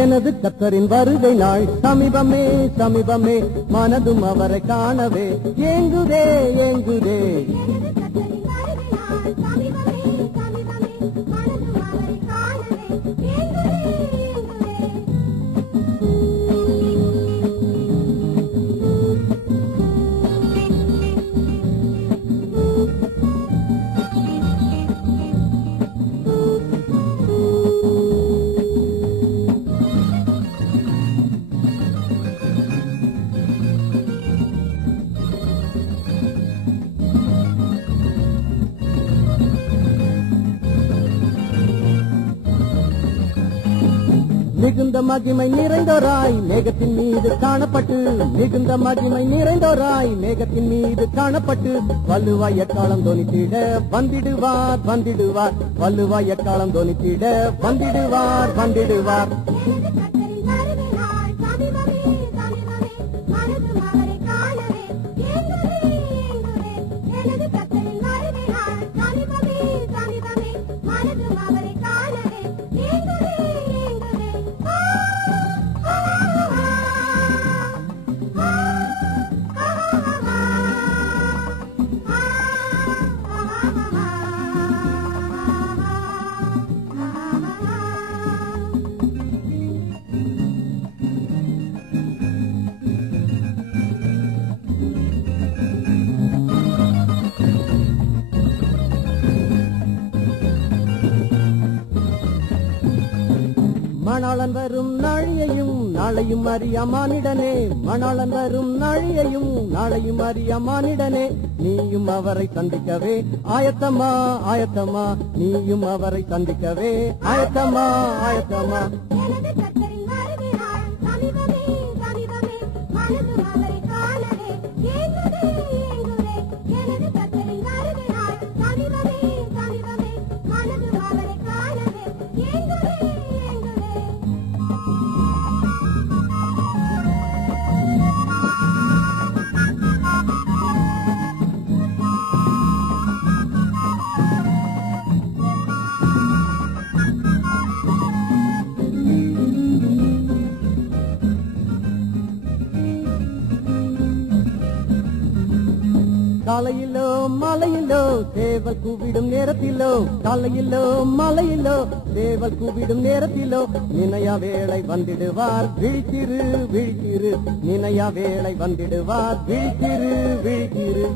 எனது கத்தரின் வருகை நாள் சமீபமே சமீபமே மனதும் அவரை காணவே ஏங்குதே ஏங்குதே. மிகுந்த மகிமை நிறைந்தோராய் மேகத்தின் மீது காணப்பட்டு மிகுந்த மகிமை நிறைந்தோராய் மேகத்தின் மீது காணப்பட்டு வள்ளுவாய் எக்காலம் தொனித்திட வந்திடுவார் வந்திடுவார் வள்ளுவாய் எக்காலம் தொனித்திட வந்திடுவார் வந்திடுவார். மணாளன் வரும் நாழியையும் நாளையும் அறியா மானிடனே மணாளன் வரும் நாழியையும் நாளையும் அறியா மானிடனே நீயும் அவரை சந்திக்கவே ஆயத்தமா ஆயத்தமா நீயும் அவரை சந்திக்கவே ஆயத்தமா ஆயத்தமா. காலையிலோ மலையிலோ சேவல் கூவிடும் நேரத்திலோ காலையிலோ மலையிலோ சேவல் கூவிடும் நேரத்திலோ நினையா வேளை வந்திடுவார் விழித்திரு விழித்திரு நினையா வேளை வந்திடுவார் விழித்திரு விழித்திரு.